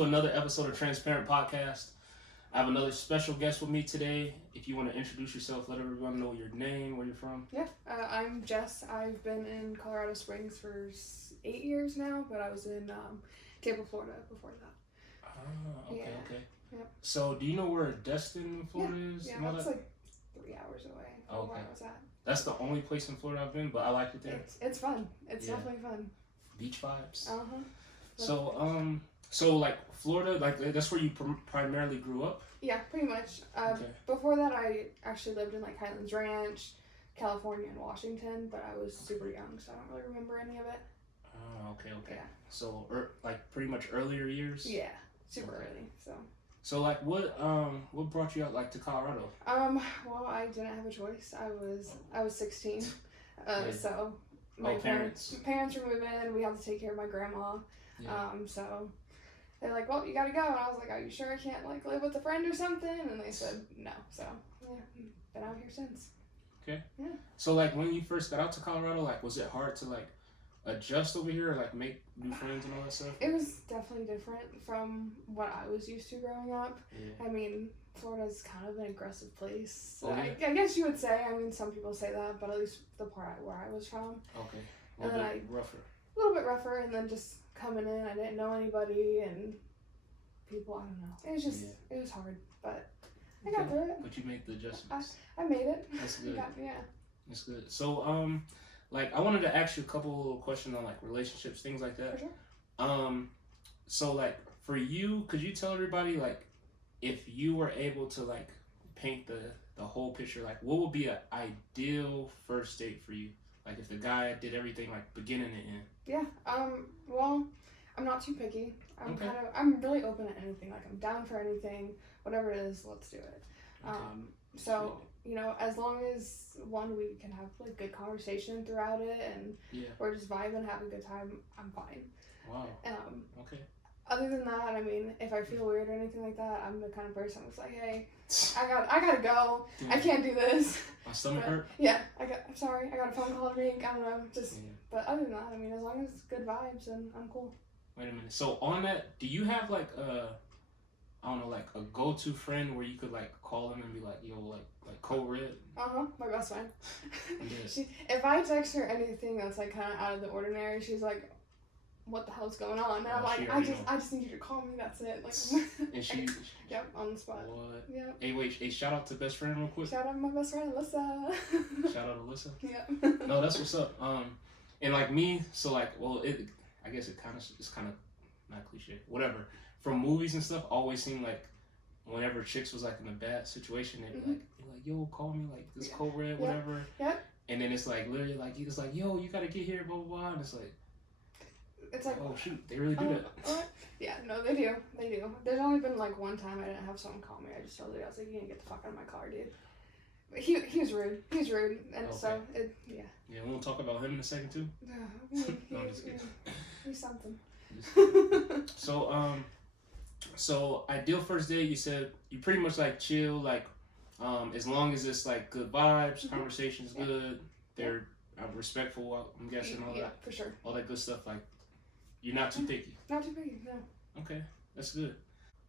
to another episode of Transparent Podcast. I have another special guest with me today. If you want to introduce yourself, let everyone know your name, where you're from. Yeah, I'm Jess. I've been in Colorado Springs for 8 years now, but I was in Tampa, Florida before that. Ah, okay, okay. Yep. So, do you know where Destin, Florida is? Yeah, that's like 3 hours away from where I was at. That's the only place in Florida I've been, but I liked it there. It's fun. It's definitely fun. Beach vibes. So, so like Florida, like that's where you primarily grew up? Yeah, pretty much. Before that, I actually lived in like Highlands Ranch, California, and Washington, but I was super young, so I don't really remember any of it. Oh, okay. Yeah. So, like pretty much earlier years? Yeah, super early. So like what brought you out like to Colorado? Well, I didn't have a choice. I was 16. So my parents were moving. We had to take care of my grandma. Yeah. So they're like, well, you gotta go. And I was like, are you sure I can't like live with a friend or something? And they said no. So yeah, been out here since. Okay. Yeah. So like when you first got out to Colorado, like was it hard to like adjust over here, or like make new friends and all that stuff? It was definitely different from what I was used to growing up. Yeah. I mean, Florida's kind of an aggressive place. Oh, yeah. I guess you would say. I mean, some people say that, but at least the part where I was from. Okay. A little bit rougher, and then just coming in, I didn't know anybody, and people, I don't know. It was just, it was hard, but I got through it. But you made the adjustments. I made it. That's good. Yeah. That's good. So, like, I wanted to ask you a couple of questions on, like, relationships, things like that. For sure. So, like, for you, could you tell everybody, like, if you were able to, like, paint the whole picture, like, what would be an ideal first date for you? Like, if the guy did everything, like, beginning to end. Yeah. Well, I'm not too picky. I'm really open to anything. Like, I'm down for anything. Whatever it is, let's do it. Okay. So, you know, as long as we can have like good conversation throughout it, and we're just vibing, having a good time, I'm fine. Wow. Okay. Other than that, I mean, if I feel weird or anything like that, I'm the kind of person that's like, hey, I gotta go. Dude, I can't do this. My stomach hurt. Yeah, I'm sorry. I got a phone call to make. I don't know. But other than that, I mean, as long as it's good vibes, then I'm cool. Wait a minute. So on that, do you have like I don't know, like a go-to friend where you could like call them and be like, yo, like Code Red? My best friend. If I text her anything that's like kind of out of the ordinary, she's like, what the hell's going on? And I'm like, I just need you to call me, that's it. Like, and she yep, on the spot. What? Yep. Hey, wait, shout out to best friend real quick. Shout out to my best friend Alyssa. Shout out to Alyssa. Yep. No, that's what's up. And like me, so like, well, I guess it's kind of not cliche, whatever. From movies and stuff, always seemed like whenever chicks was like in a bad situation, they'd be like, yo, call me, like this Code Red, whatever. Yep. And then it's like literally like it's like, yo, you gotta get here, blah blah blah, and it's like, oh shoot, they really do that. Yeah, no, they do. There's only been like one time I didn't have someone call me. I just told her, I was like, you can't get the fuck out of my car, dude. But he was rude. He's rude, and so yeah. Yeah, we'll talk about him in a second too. No, I'm just kidding. He's something. So ideal first date, you said you pretty much like chill, like as long as it's like good vibes, conversation's good, they're respectful, I'm guessing, all that. Yeah, for sure. All that good stuff, like you're not too picky. Not too picky, no. Okay, that's good.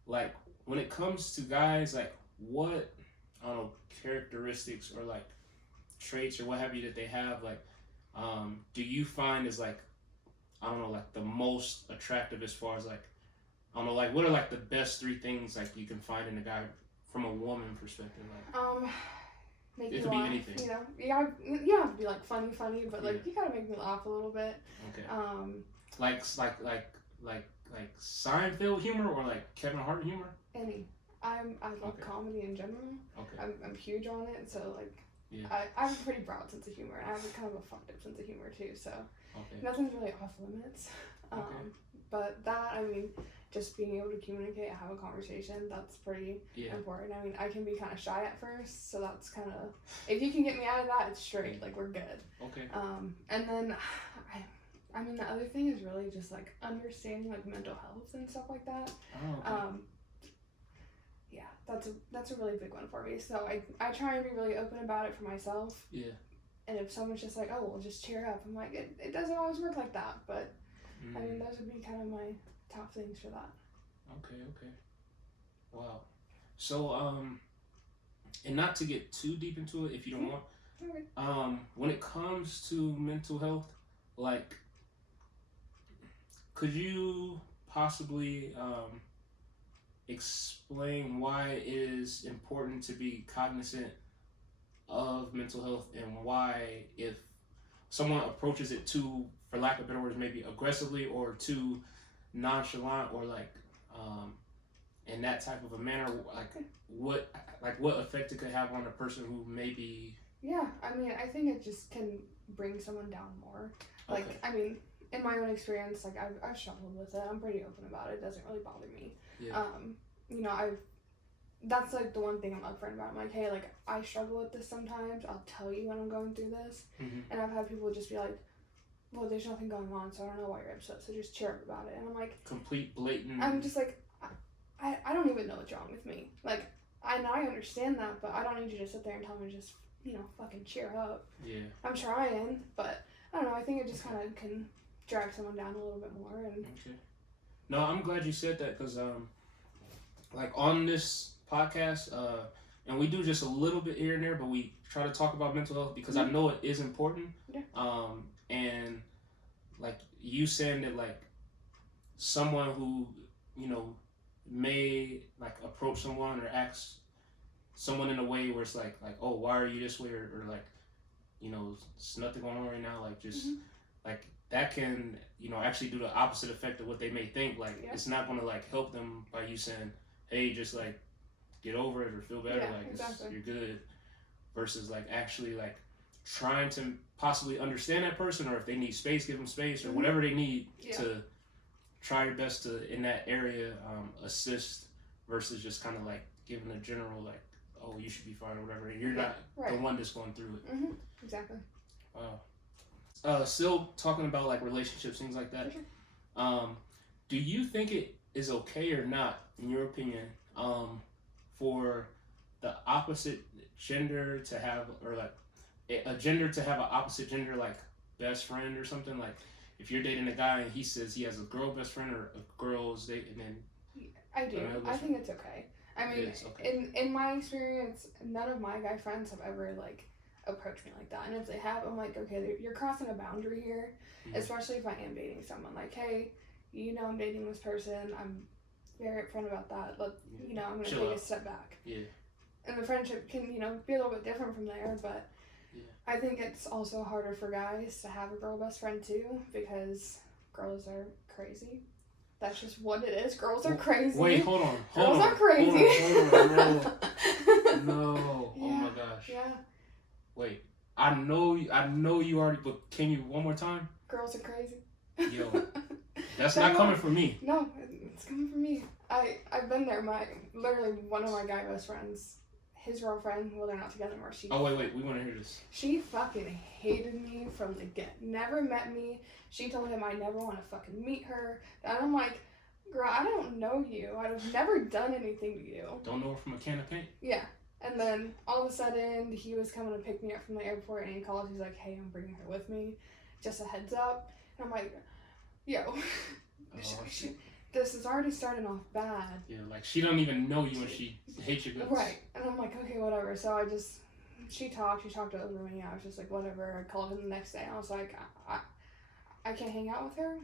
Like when it comes to guys, like what, I don't know, characteristics or like traits or what have you that they have, like do you find is like, I don't know, like the most attractive as far as like, I don't know, like what are like the best 3 things like you can find in a guy from a woman perspective? Like make it could be anything. You know, you have to be like funny, but like you gotta make me laugh a little bit. Okay. Like Seinfeld humor or like Kevin Hart humor? Any. I love comedy in general. Okay. I'm huge on it, so like I have a pretty broad sense of humor, and I have a kind of a fucked up sense of humor too, so nothing's really off limits. But that, I mean, just being able to communicate, have a conversation, that's pretty important. I mean, I can be kind of shy at first, so that's kind of, if you can get me out of that, it's straight, like we're good. Okay. And then I mean, the other thing is really just like understanding like mental health and stuff like that. Oh, okay. Yeah, that's a really big one for me. So I try and be really open about it for myself. Yeah. And if someone's just like, oh, well, just cheer up, I'm like, it doesn't always work like that. But I mean, those would be kind of my top things for that. Okay. Wow. So, and not to get too deep into it, if you don't want, when it comes to mental health, like, could you possibly explain why it is important to be cognizant of mental health, and why, if someone approaches it too, for lack of better words, maybe aggressively or too nonchalant, or in that type of a manner, what effect it could have on a person who maybe... Yeah, I mean, I think it just can bring someone down more. Like, okay. I mean, in my own experience, like, I've struggled with it. I'm pretty open about it. It doesn't really bother me. Yeah. You know, that's like the one thing I'm upfront about. I'm like, hey, like, I struggle with this sometimes. I'll tell you when I'm going through this. Mm-hmm. And I've had people just be like, well, there's nothing going on, so I don't know why you're upset, so just cheer up about it. And I'm like... Complete blatant... I'm just like, I don't even know what's wrong with me. Like, I understand that, but I don't need you to sit there and tell me to just, you know, fucking cheer up. Yeah. I'm trying, but I don't know. I think it just kind of can drag someone down a little bit more. And okay. No, I'm glad you said that, because, like, on this podcast, and we do just a little bit here and there, but we try to talk about mental health because I know it is important. Yeah. And, like, you saying that, like, someone who, you know, may, like, approach someone or ask someone in a way where it's like, oh, why are you this way, or like, you know, it's nothing going on right now, like, just like, that can, you know, actually do the opposite effect of what they may think. Like, it's not going to, like, help them by you saying, hey, just, like, get over it or feel better, like, exactly. You're good, versus, like, actually, like, trying to possibly understand that person, or if they need space, give them space, or whatever they need to try your best to, in that area, assist, versus just kind of, like, giving a general, like, oh, you should be fine, or whatever, and you're not the one that's going through it. Mm-hmm. Exactly. Wow. Still talking about, like, relationships, things like that. Sure. Do you think it is okay or not, in your opinion, for the opposite gender to have, or like a gender to have an opposite gender, like, best friend or something? Like, if you're dating a guy and he says he has a girl best friend, or a girl's date, and then... I do. I think it's okay. I mean, okay. in my experience, none of my guy friends have ever, like, approached me like that. And if they have, I'm like, okay, you're crossing a boundary here, especially if I am dating someone. Like, hey, you know I'm dating this person. I'm very upfront about that. But, you know, I'm going to take a step back. Yeah. And the friendship can, you know, be a little bit different from there, but I think it's also harder for guys to have a girl best friend, too, because girls are crazy. That's just what it is. Girls are crazy. Wait, hold on. Girls are crazy. Hold on. No. Yeah. Oh my gosh. Yeah. Wait. I know you already, but can you one more time? Girls are crazy. Yo. That's not coming from me. No, it's coming from me. I've been there. Literally one of my guy best friends, his girlfriend, well, they're not together anymore. Oh, wait. We want to hear this. She fucking hated me from the get. Never met me. She told him I never want to fucking meet her. And I'm like, girl, I don't know you. I've never done anything to you. Don't know her from a can of paint? Yeah. And then all of a sudden, he was coming to pick me up from the airport, and he called. He's like, hey, I'm bringing her with me. Just a heads up. And I'm like, yo, this is already starting off bad. Yeah, like, she don't even know you and she hates your guts. Right. And I'm like, okay, whatever. So she talked over me. I was just like, whatever. I called him the next day. I was like, I can't hang out with her.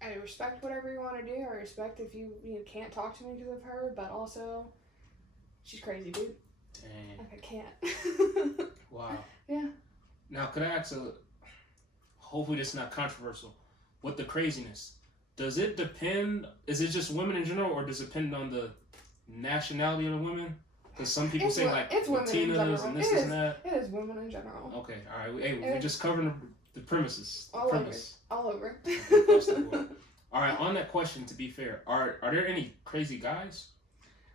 I respect whatever you want to do. I respect if you can't talk to me because of her, but also, she's crazy, dude. Dang. Like, I can't. Wow. Yeah. Now, could I ask hopefully this is not controversial, with the craziness, does it depend, is it just women in general, or does it depend on the nationality of the women? Because some people say, like, it's Latinas and this and that. It is women in general. Okay, all right. Hey, we're just covering the premises. All over. Okay, all right, on that question, to be fair, are there any crazy guys?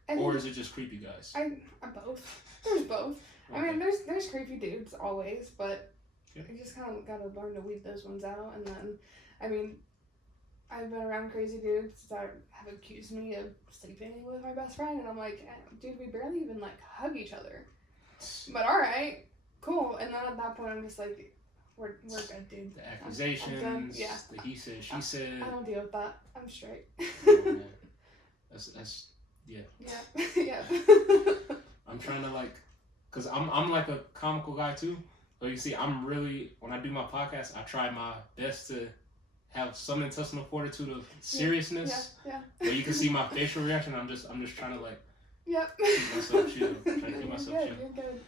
Or is it just creepy guys? I'm both. There's both. Okay. I mean, there's creepy dudes always, but you just kind of gotta learn to weed those ones out. And then, I mean, I've been around crazy dudes that have accused me of sleeping with my best friend, and I'm like, dude, we barely even, like, hug each other. But all right, cool. And then at that point, I'm just like, we're good, dude. The accusations, I'm done. Yeah. The he said, she said. I don't deal with that. I'm straight. Oh, That's yeah. Yeah. Yeah. I'm trying to like, cause I'm like a comical guy too. So you see, I'm really, when I do my podcast, I try my best to have some intestinal fortitude of seriousness. Yeah. But you can see my facial reaction. I'm just trying to like Yep. keep myself chill. Trying to keep myself You're chill. good.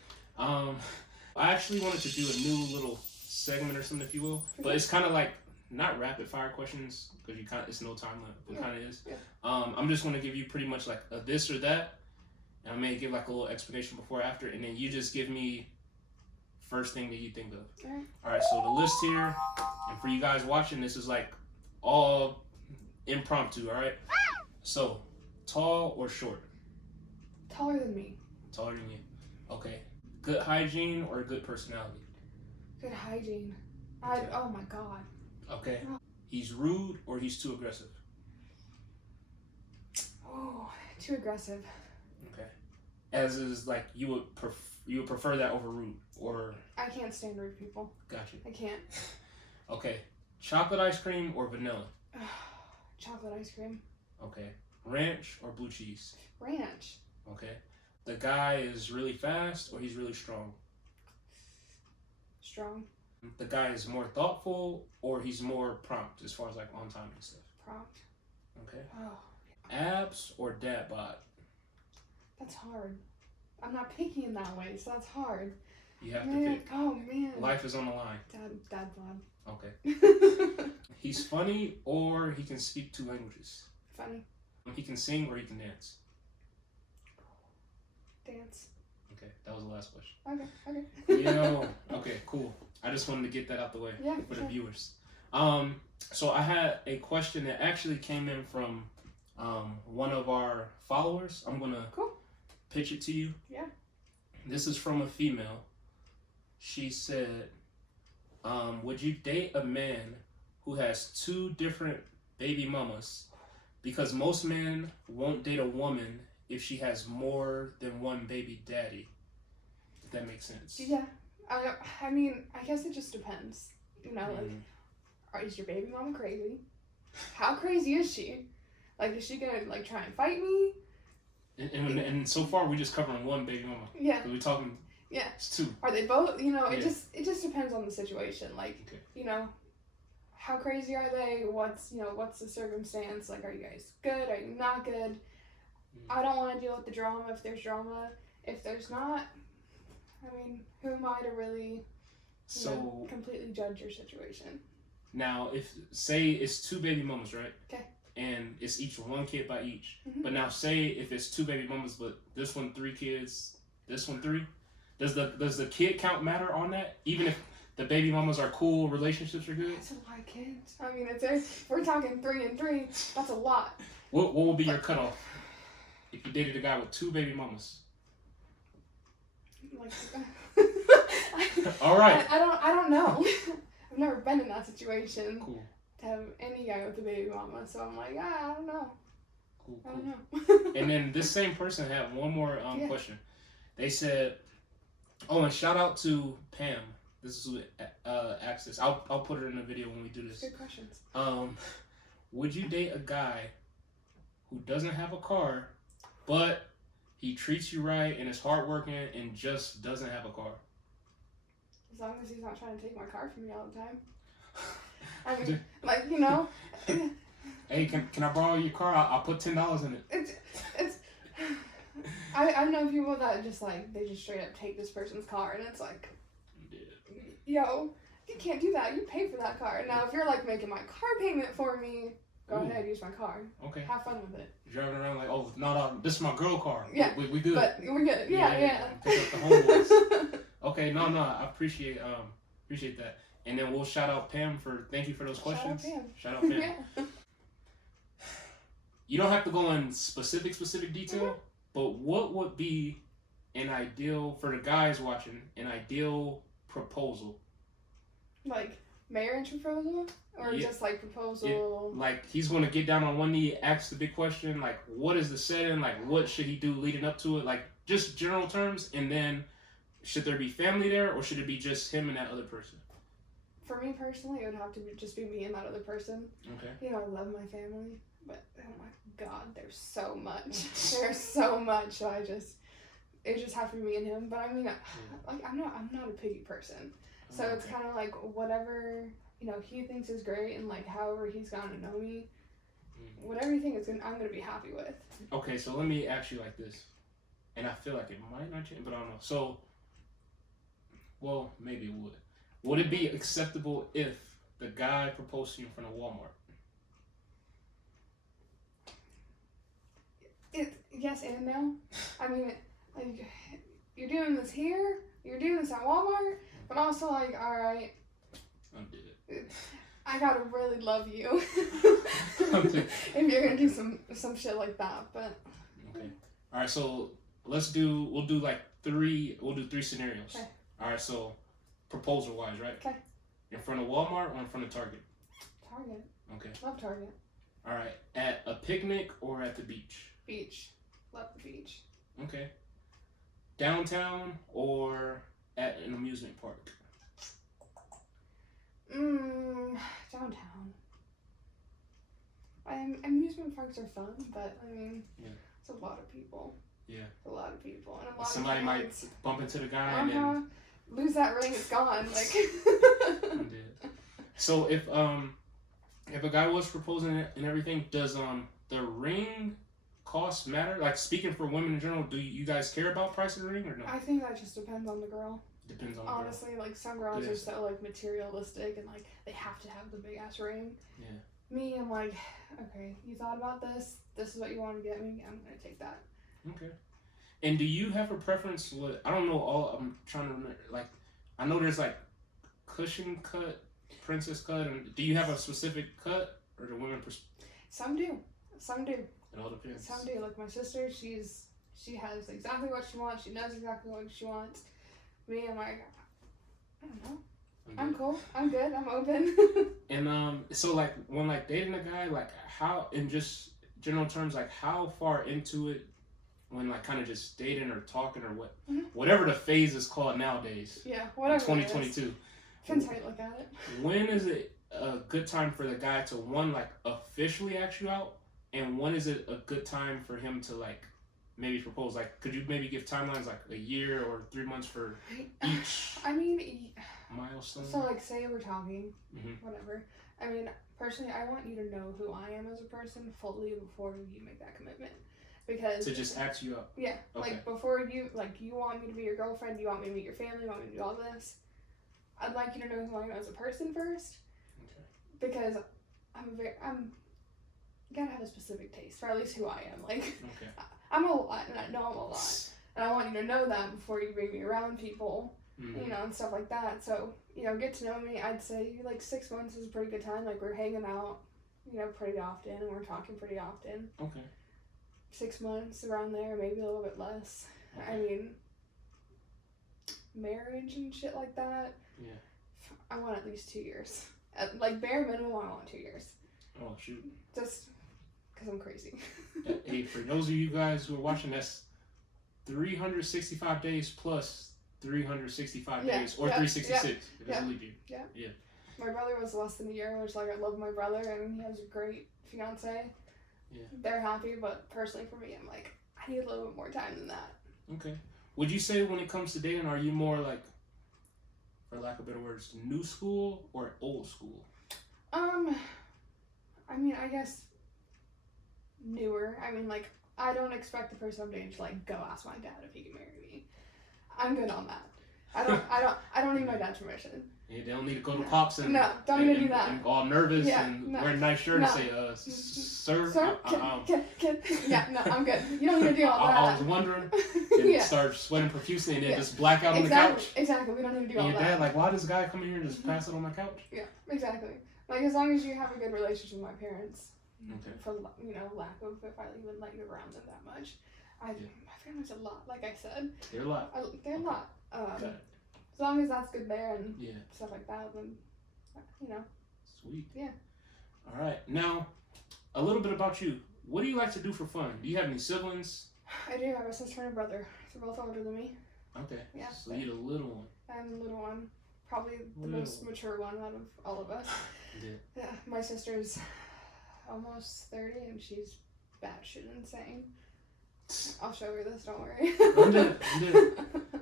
I actually wanted to do a new little segment or something, if you will. But it's kind of like not rapid fire questions because you it's no time limit. It kind of is. Yeah. I'm just going to give you pretty much like a this or that, and I may give like a little explanation before or after, and then you just give me first thing that you think of. All right. So the list here, and for you guys watching, this is like all impromptu. All right. So tall or short? Taller than me. Taller than you. Okay. Good hygiene or good personality? Good hygiene. Okay. Oh my god. Okay. He's rude or he's too aggressive? Oh, too aggressive. Okay. As is like you would prefer that over rude or? I can't stand rude people. Gotcha. I can't. Okay. Chocolate ice cream or vanilla? Chocolate ice cream. Okay. Ranch or blue cheese? Ranch. Okay. The guy is really fast or he's really strong? Strong. The guy is more thoughtful or he's more prompt as far as like on time and stuff? Prompt. Okay. Oh. Abs or dad bod? That's hard. I'm not picky in that way, so that's hard. You have to pick. Oh man. Life is on the line. Dad bod. Okay. He's funny or he can speak 2 languages? Funny. He can sing or he can dance? Dance. Okay, that was the last question. Okay. Okay, cool. I just wanted to get that out the way for the viewers. So I had a question that actually came in from one of our followers. I'm gonna pitch it to you. Yeah. This is from a female. She said, would you date a man who has 2 different baby mamas? Because most men won't date a woman if she has more than 1 baby daddy. If that makes sense. Yeah. I mean, I guess it just depends. You know, like, is your baby mama crazy? How crazy is she? Like, is she gonna like try and fight me? And so far we're just covering 1 baby mama. Yeah. We're talking. Yeah. It's 2. Are they both? You know, it just depends on the situation. Like, you know, how crazy are they? What's the circumstance? Like, are you guys good? Are you not good? I don't want to deal with the drama if there's drama. If there's not, I mean, who am I to really completely judge your situation? Now, say it's 2 baby mamas, right? Okay. And it's each 1 kid by each. Mm-hmm. But now say if it's 2 baby mamas, but this one 3 kids, this one 3, does the kid count matter on that? Even if the baby mamas are cool, relationships are good? That's a lot of kids. I mean, if we're talking 3 and 3, that's a lot. What will be your cutoff? If you dated a guy with 2 baby mamas. Like, all right. I don't know. I've never been in that situation. Cool. To have any guy with a baby mama, so I'm like, I don't know. Cool. I don't know. And then this same person had one more question. They said, and shout out to Pam. This is who asked this. I'll put her in the video when we do this. Good questions. Would you date a guy who doesn't have a car, but he treats you right and is hardworking and just doesn't have a car? As long as he's not trying to take my car from me all the time. I mean, like, you know. Hey, can I borrow your car? I'll put $10 in it. It's. I know people that just like they just straight up take this person's car and it's like, yo, you can't do that. You pay for that car. Now, if you're like making my car payment for me, go ahead, use my car. Okay. Have fun with it. Driving around like, oh, no, this is my girl car. Yeah. We good. But we're good. Yeah. Pick up the homeboys. Okay, no, I appreciate that. And then we'll shout out Pam thank you for those questions. Shout out Pam. Yeah. You don't have to go in specific detail, but what would be an ideal, for the guys watching, an ideal proposal? Like marriage proposal? Or just like proposal? Yeah. Like he's going to get down on one knee, ask the big question, like what is the setting, like what should he do leading up to it, like just general terms, and then should there be family there or should it be just him and that other person? For me personally, it would have to just be me and that other person. Okay. You know, I love my family. But oh my god, there's so much. There's so much. So it just have to be me and him. But I mean, like I'm not a picky person. So it's kind of like whatever, you know, he thinks is great, and like however he's gotten to know me, whatever you think is good, I'm gonna be happy with. Okay, so let me ask you like this, and I feel like it might not change, but I don't know. So, well, maybe it would. Would it be acceptable if the guy proposed to you in front of Walmart? Yes and no. I mean, like, you're doing this here, you're doing this at Walmart, but also like, all right. I did it. I gotta really love you if you're gonna do some shit like that. But okay, all right. So we'll do three scenarios. Okay. All right. So proposal wise, right? Okay. In front of Walmart or in front of Target? Target. Okay. Love Target. All right. At a picnic or at the beach? Beach. Love the beach. Okay. Downtown or at an amusement park? Downtown. Amusement parks are fun, but I mean, it's a lot of people. Yeah. It's a lot of people, and a lot somebody of might bump into the guy and then lose that ring. It's gone. Like. So if a guy was proposing and everything, does the ring cost matter? Like speaking for women in general, do you guys care about price of the ring or no? I think that just depends on the girl. Depends on honestly, the girl. Like some girls are so like materialistic and like they have to have the big ass ring. Yeah. Me, I'm like, okay, you thought about this. This is what you want to get me. I'm gonna take that. Okay. And do you have a preference? I don't know. I'm trying to remember. Like, I know there's like cushion cut, princess cut, and do you have a specific cut or the women? Some do. Some do. It all depends. Some do. Like my sister, she has exactly what she wants. She knows exactly what she wants. Me, I'm like, I don't know. I'm cool. I'm good. I'm open. And so like when like dating a guy, like how in just general terms, like how far into it, when like kind of just dating or talking or whatever the phase is called nowadays. Yeah, whatever. 2022. Depends how you look at it. When is it a good time for the guy to like officially ask you out, and when is it a good time for him to like maybe propose? Like, could you maybe give timelines like a year or 3 months for each? I mean, milestone. So like, say we're talking, whatever. I mean, personally, I want you to know who I am as a person fully before you make that commitment. Because to just ask you out. Yeah, okay. Like before you want me to be your girlfriend, you want me to meet your family, you want me to do all this. I'd like you to know who I am as a person first. Okay. Because I'm gotta have a specific taste, or at least who I am. Like, okay. I'm a lot, and I know I'm a lot, and I want you to know that before you bring me around people, you know, and stuff like that. So, you know, get to know me. I'd say like 6 months is a pretty good time. Like we're hanging out, you know, pretty often, and we're talking pretty often. Okay. 6 months around there, maybe a little bit less. Okay. I mean, marriage and shit like that. Yeah. I want at least 2 years. Like bare minimum, I want 2 years. Oh shoot. Just because I'm crazy. Hey, for those of you guys who are watching, that's 365 days plus 365 days or 366 if it's a leap year. Yeah. Yeah. My brother was less than a year, which like I love my brother and he has a great fiance. Yeah. They're happy, but personally for me, I'm like, I need a little bit more time than that. Okay. Would you say when it comes to dating, are you more like, for lack of better words, new school or old school? I mean, I guess newer. I mean, like, I don't expect the person I'm dating to like go ask my dad if he can marry me. I'm good on that. I don't need my dad's permission. Yeah, they don't need to go to pops and don't even do that. And all nervous and wear a nice shirt and say, sir, yeah, no, I'm good. You don't need to do all that. I was wondering. And start sweating profusely and then just black out on the couch. Exactly. We don't need to do all that. And your dad, like, why does this guy come in here and just pass it on my couch? Yeah, exactly. Like, as long as you have a good relationship with my parents. Okay. For, you know, lack of, if I even let you around them that much. My family's a lot, like I said. They're a lot. They're a lot. As long as that's good there and stuff like that, then, you know. Sweet. Yeah. All right. Now, a little bit about you. What do you like to do for fun? Do you have any siblings? I do. I have a sister and a brother. They're both older than me. Okay. Yeah. So you're the little one. I'm the little one. Probably the most mature one out of all of us. Yeah. My sister's almost 30, and she's batshit insane. I'll show her this, don't worry. I'm dead.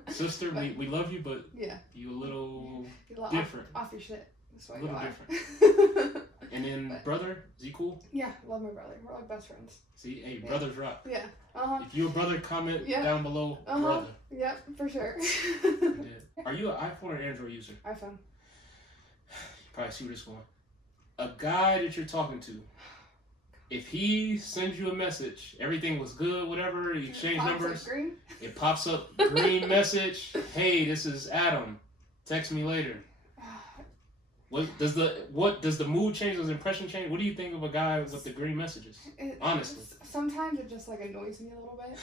Sister, we love you, but yeah, you a little different. Off your shit. That's why a little you different. And then brother, is he cool? Yeah, love my brother. We're like best friends. See, hey, brothers rock. Yeah. If you a brother, comment down below, brother. Yep, for sure. Yeah. Are you an iPhone or Android user? iPhone. You probably see where this is going. A guy that you're talking to, if he sends you a message, everything was good, whatever, you exchange numbers, green. It pops up green message. Hey, this is Adam. Text me later. What does the mood change? Does the impression change? What do you think of a guy with the green messages? Honestly, sometimes it just like annoys me a little bit.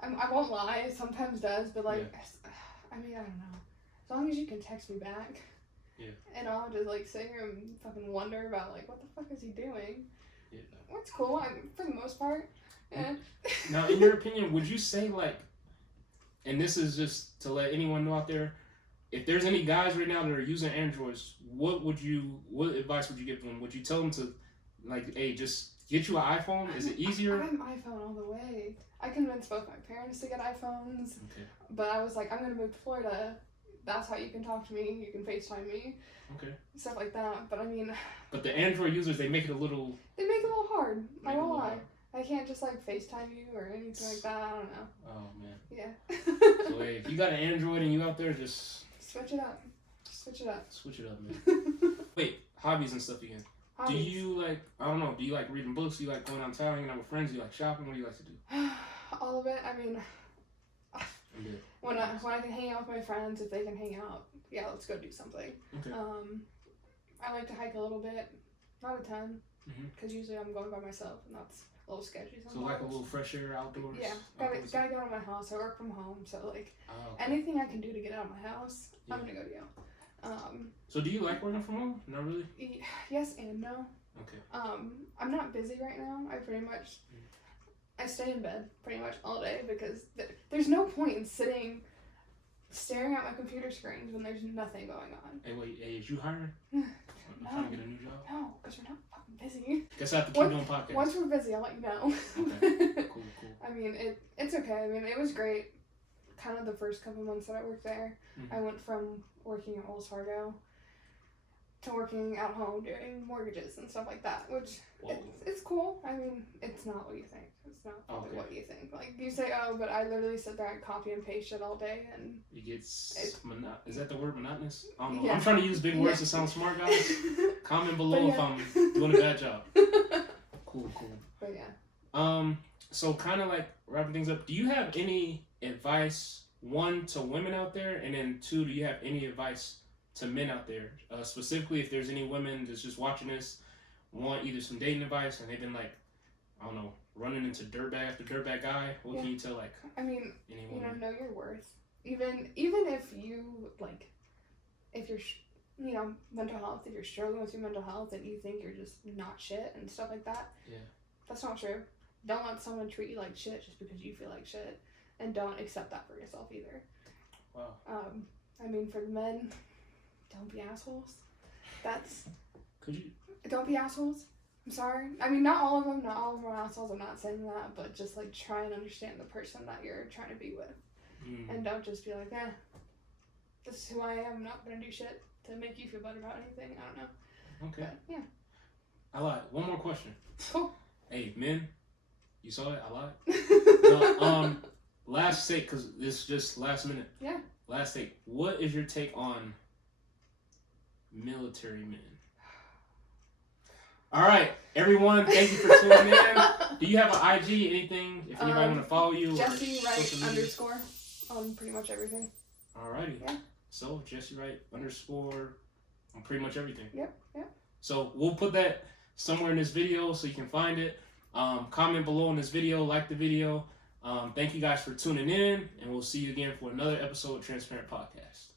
I won't lie. It sometimes does, but like, I mean, I don't know. As long as you can text me back. Yeah. And I'll just like sit here and fucking wonder about like what the fuck is he doing? Yeah. What's cool? For the most part. Yeah. Now, in your opinion, would you say like, and this is just to let anyone know out there, if there's any guys right now that are using Androids, what advice would you give them? Would you tell them to, like, hey, just get you an iPhone? Is it easier? I'm iPhone all the way. I convinced both my parents to get iPhones. Okay. But I was like, I'm gonna move to Florida. That's how you can talk to me. You can FaceTime me. Okay. Stuff like that. But I mean. But the Android users, they make it a little. They make it a little hard. I won't lie. I can't just like FaceTime you or anything like that. I don't know. Oh man. Yeah. So hey, if you got an Android and you out there, just. Switch it up. Switch it up. Switch it up, man. Wait, hobbies and stuff again. Hobbies. Do you like, I don't know, do you like reading books? Do you like going out town, hanging out with friends? Do you like shopping? What do you like to do? All of it. I mean, when I can hang out with my friends, if they can hang out, yeah, let's go do something. Okay. I like to hike a little bit, not a ton, because Mm-hmm. usually I'm going by myself, and that's a little sketchy sometimes. So like a little fresh air outdoors? Yeah, gotta get out of my house. I work from home, so like okay. anything I can do to get out of my house, I'm gonna go do. So do you like working from home? Not really? Yes and no. Okay. I'm not busy right now. I stay in bed pretty much all day because there's no point in staring at my computer screens when there's nothing going on. Hey, wait, is you hiring? No. I'm trying to get a new job? No, because we're not fucking busy. Guess I have to keep doing podcasts. Once we're busy, I'll let you know. Okay, cool. I mean, it's okay. I mean, it was great. Kind of the first couple months that I worked there, I went from working at Wells Fargo to working at home doing mortgages and stuff like that, which it's cool. I mean, it's not what you think. It's not probably what you think. Like, you say, oh, but I literally sit there and copy and paste shit all day, and it gets is that the word monotonous? I don't know. I'm trying to use big words to sound smart, guys. Comment below if I'm doing a bad job. Cool. But yeah. So kind of like wrapping things up, do you have any advice, one, to women out there, and then two, do you have any advice to men out there, specifically if there's any women that's just watching this, want either some dating advice, and they've been like, I don't know, running into dirtbag after dirtbag guy? What can you tell, like, I mean, any woman? know your worth. Even if you, like, if you're, mental health, if you're struggling with your mental health and you think you're just not shit and stuff like that, that's not true. Don't let someone treat you like shit just because you feel like shit, and don't accept that for yourself either. Wow. I mean, for the men, don't be assholes. Could you? Don't be assholes. I'm sorry. I mean, not all of them are assholes. I'm not saying that, but just like try and understand the person that you're trying to be with, and don't just be like, this is who I am. I'm not gonna do shit to make you feel better about anything. I don't know. Okay. But, yeah. I lied. One more question. Cool. Hey, men, you saw it? I lied. No, last take, because this is just last minute. Yeah. Last take. What is your take on military men? All right, everyone, thank you for tuning in. Do you have an IG, anything, if anybody want to follow you? Jesse Wright _ on pretty much everything. Alrighty. Yeah. So, Jesse Wright _ on pretty much everything. Yep. So, we'll put that somewhere in this video so you can find it. Comment below in this video, like the video. Thank you guys for tuning in, and we'll see you again for another episode of Transparent Podcast.